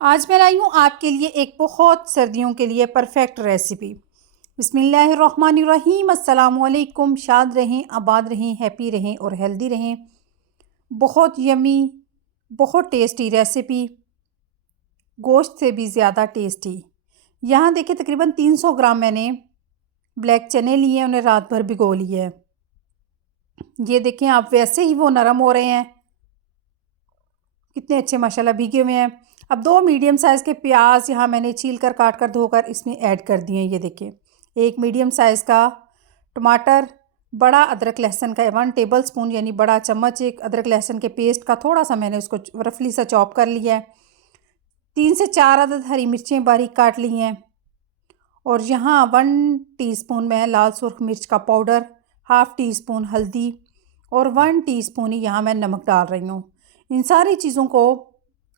आज मैं लाई हूँ आपके लिए एक बहुत सर्दियों के लिए परफेक्ट रेसिपी। बिस्मिल्लाहिर्रहमानिर्रहीम। अस्सलामुअलैकुम। शाद रहें, आबाद रहें, हैप्पी रहें और हेल्दी रहें। बहुत यमी, बहुत टेस्टी रेसिपी, गोश्त से भी ज़्यादा टेस्टी। यहाँ देखिए तकरीबन 300 ग्राम मैंने ब्लैक चने लिए, उन्हें रात भर भिगो लिए है। ये देखें आप, वैसे ही वो नरम हो रहे हैं, कितने अच्छे माशाल्लाह भीगे हुए हैं। अब 2 मीडियम साइज़ के प्याज यहाँ मैंने छील कर, काट कर, धोकर इसमें ऐड कर दिए हैं। ये देखिए, 1 मीडियम साइज़ का टमाटर, बड़ा अदरक लहसुन का 1 टेबल स्पून यानी बड़ा चम्मच एक अदरक लहसुन के पेस्ट का, थोड़ा सा मैंने उसको रफली सा चॉप कर लिया है। 3 से 4 अदद हरी मिर्चें बारीक काट ली हैं। और यहाँ 1 टीस्पून मैं लाल सुर्ख मिर्च का पाउडर, हाफ़ टी स्पून हल्दी और 1 टीस्पून ही यहाँ मैं नमक डाल रही हूँ। इन सारी चीज़ों को,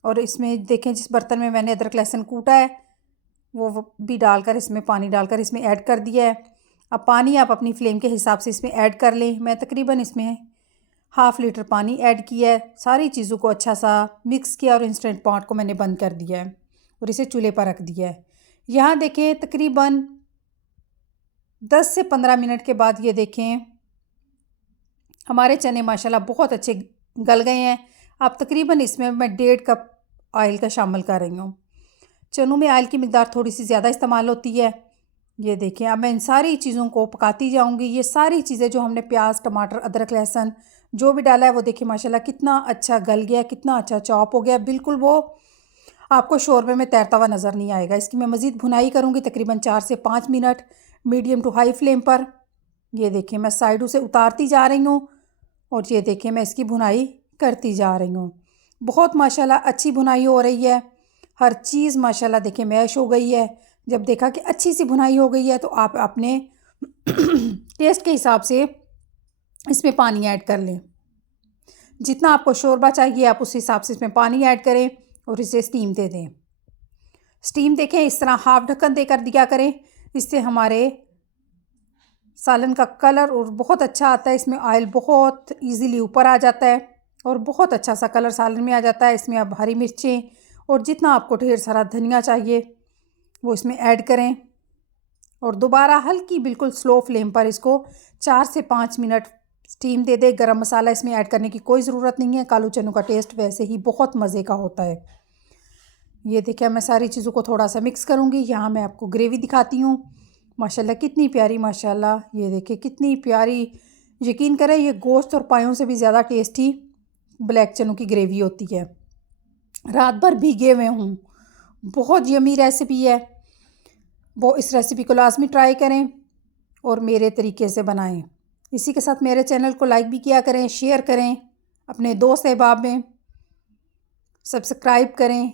और इसमें देखें जिस बर्तन में मैंने अदरक लहसुन कूटा है वो भी डालकर, इसमें पानी डालकर इसमें ऐड कर दिया है। अब पानी आप अपनी फ्लेम के हिसाब से इसमें ऐड कर लें। मैं तकरीबन इसमें ½ लीटर पानी ऐड किया है। सारी चीज़ों को अच्छा सा मिक्स किया और इंस्टेंट पॉट को मैंने बंद कर दिया है और इसे चूल्हे पर रख दिया है। यहाँ देखें तकरीबन 10 से 15 मिनट के बाद ये देखें हमारे चने माशाल्लाह बहुत अच्छे गल गए हैं। अब तकरीबन इसमें मैं 1.5 कप ऑयल का शामिल कर रही हूँ। चनों में ऑयल की मिकदार थोड़ी सी ज़्यादा इस्तेमाल होती है। ये देखें, अब मैं इन सारी चीज़ों को पकाती जाऊँगी। ये सारी चीज़ें जो हमने प्याज, टमाटर, अदरक, लहसुन जो भी डाला है वो देखिए माशाल्लाह कितना अच्छा गल गया, कितना अच्छा चॉप हो गया। बिल्कुल वो आपको शोरबे में तैरता हुआ नज़र नहीं आएगा। इसकी मैं मज़ीद भुनाई करूँगी तकरीबन 4 से 5 minute medium to high flame पर। ये देखिए मैं साइडों से उतारती जा रही हूँ और ये देखिए मैं इसकी भुनाई करती जा रही हूँ। बहुत माशाल्लाह अच्छी भुनाई हो रही है। हर चीज़ माशाल्लाह देखिए मैश हो गई है। जब देखा कि अच्छी सी भुनाई हो गई है तो आप अपने टेस्ट के हिसाब से इसमें पानी ऐड कर लें। जितना आपको शोरबा चाहिए आप उस हिसाब से इसमें पानी ऐड करें और इसे स्टीम दे दें। स्टीम देखें इस तरह हाफ ढक्कन देकर दिया करें, इससे हमारे सालन का कलर और बहुत अच्छा आता है। इसमें ऑयल बहुत इजीली ऊपर आ जाता है और बहुत अच्छा सा कलर सालन में आ जाता है। इसमें अब हरी मिर्चें और जितना आपको ढेर सारा धनिया चाहिए वो इसमें ऐड करें और दोबारा हल्की बिल्कुल स्लो फ्लेम पर इसको 4 से 5 मिनट स्टीम दे दे। गरम मसाला इसमें ऐड करने की कोई ज़रूरत नहीं है। कालू चनों का टेस्ट वैसे ही बहुत मज़े का होता है। ये देखिए मैं सारी चीज़ों को थोड़ा सा मिक्स करूँगी। यहाँ मैं आपको ग्रेवी दिखाती हूँ। माशाल्लाह कितनी प्यारी, माशाल्लाह ये देखिए कितनी प्यारी। यकीन करें ये गोश्त और पायों से भी ज़्यादा टेस्टी ब्लैक चनों की ग्रेवी होती है। रात भर भीगे हुए हूँ, बहुत यमी रेसिपी है। वो इस रेसिपी को लाजमी ट्राई करें और मेरे तरीके से बनाएं। इसी के साथ मेरे चैनल को लाइक भी किया करें, शेयर करें, अपने दोस्त अहबाब में सब्सक्राइब करें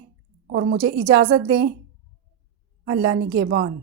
और मुझे इजाज़त दें। अल्लाह निगहबान।